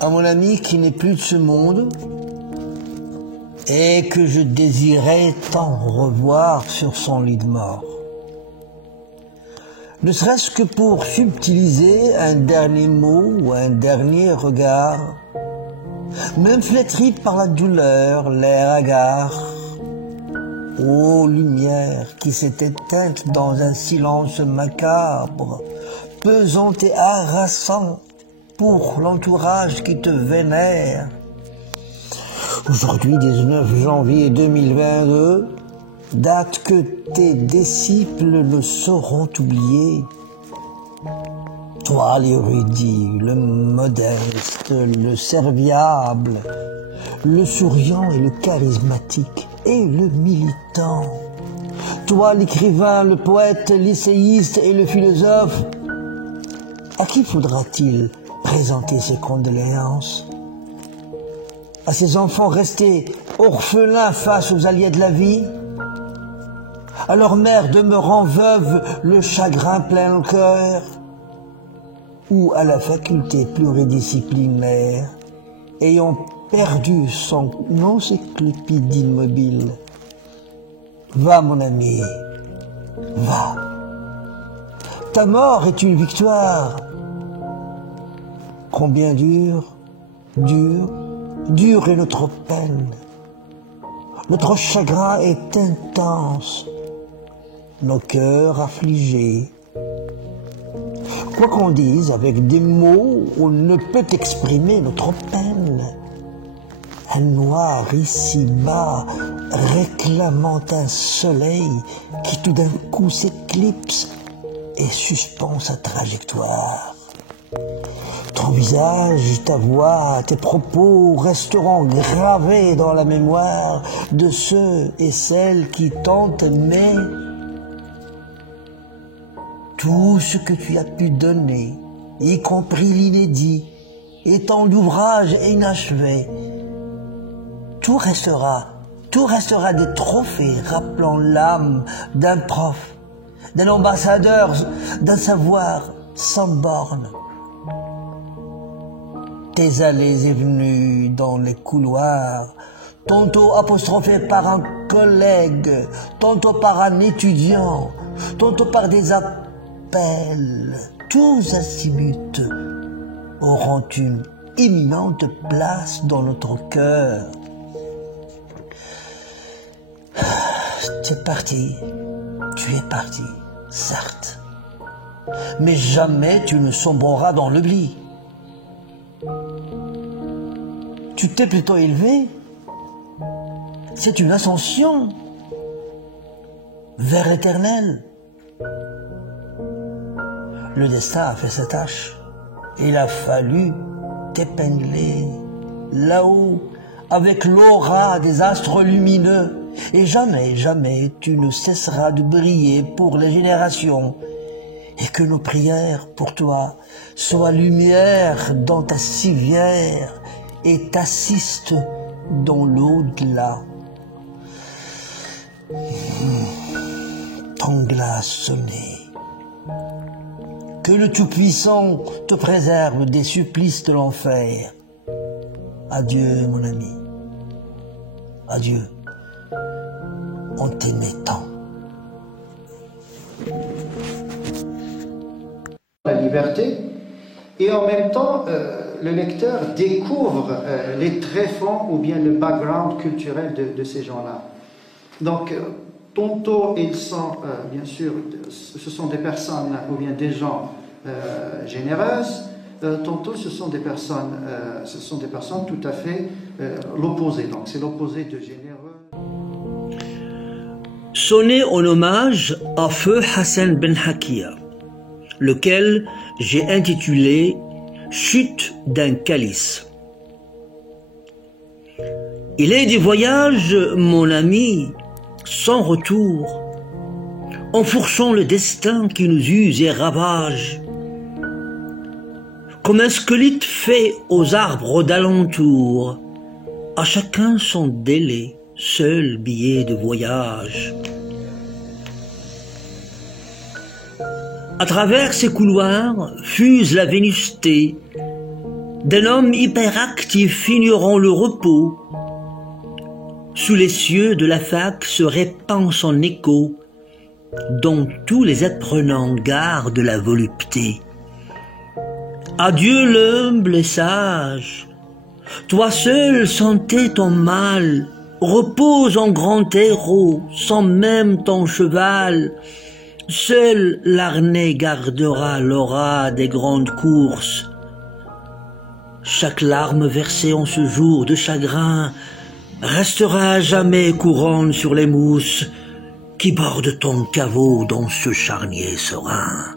à mon ami qui n'est plus de ce monde et que je désirais tant revoir sur son lit de mort. Ne serait-ce que pour subtiliser un dernier mot ou un dernier regard, même flétri par la douleur, l'air hagard. Ô lumière qui s'est éteinte dans un silence macabre, pesant et harassant pour l'entourage qui te vénère. Aujourd'hui, 19 janvier 2022, date que tes disciples ne sauront oublier. Toi, l'érudit, le modeste, le serviable, le souriant et le charismatique, et le militant. Toi, l'écrivain, le poète, l'essayiste et le philosophe, à qui faudra-t-il présenter ses condoléances? À ces enfants restés orphelins face aux alliés de la vie? À leur mère demeurant veuve, le chagrin plein le cœur? Ou à la faculté pluridisciplinaire, ayant perdu son encyclopédie immobile? Va, mon ami, va. Ta mort est une victoire. Combien dure est notre peine. Notre chagrin est intense, nos cœurs affligés. Quoi qu'on dise, avec des mots, on ne peut exprimer notre peine. Un noir ici-bas, réclamant un soleil qui tout d'un coup s'éclipse et suspend sa trajectoire. Ton visage, ta voix, tes propos resteront gravés dans la mémoire de ceux et celles qui t'ont aimé. Tout ce que tu as pu donner, y compris l'inédit, et tant d'ouvrages inachevé, tout restera des trophées rappelant l'âme d'un prof, d'un ambassadeur, d'un savoir sans borne. Tes allées et venues dans les couloirs, tantôt apostrophés par un collègue, tantôt par un étudiant, tantôt par des appels, tous azimuts auront une éminente place dans notre cœur. Tu es parti, certes, mais jamais tu ne sombreras dans l'oubli. Tu t'es plutôt élevé, c'est une ascension vers l'éternel. Le destin a fait sa tâche, il a fallu t'épingler là-haut avec l'aura des astres lumineux. Et jamais, jamais tu ne cesseras de briller pour les générations, et que nos prières pour toi soient lumière dans ta civière et t'assistent dans l'au-delà. Ton glas a sonné. Que le Tout-Puissant te préserve des supplices de l'enfer. Adieu, mon ami. Adieu. On t'aimait tant. La liberté, et en même temps, le lecteur découvre les tréfonds ou bien le background culturel de ces gens-là. Donc, tantôt ils sont, bien sûr, ce sont des personnes ou bien des gens généreuses, tantôt ce sont des personnes tout à fait l'opposé. Donc, c'est l'opposé de généreux. Sonné en hommage à Feu Hassan Ben Hakia, lequel j'ai intitulé Chute d'un calice. Il est des voyages, mon ami, sans retour, enfourchant le destin qui nous use et ravage. Comme un squelette fait aux arbres d'alentour, à chacun son délai, seul billet de voyage. À travers ces couloirs fuse la vénusté, d'un homme hyperactif ignorant le repos. Sous les cieux de la fac se répand son écho, dont tous les apprenants gardent la volupté. Adieu l'humble et sage, toi seul sentais ton mal, repose en grand héros, sans même ton cheval. Seul l'arnais gardera l'aura des grandes courses. Chaque larme versée en ce jour de chagrin restera à jamais couronne sur les mousses qui bordent ton caveau dans ce charnier serein.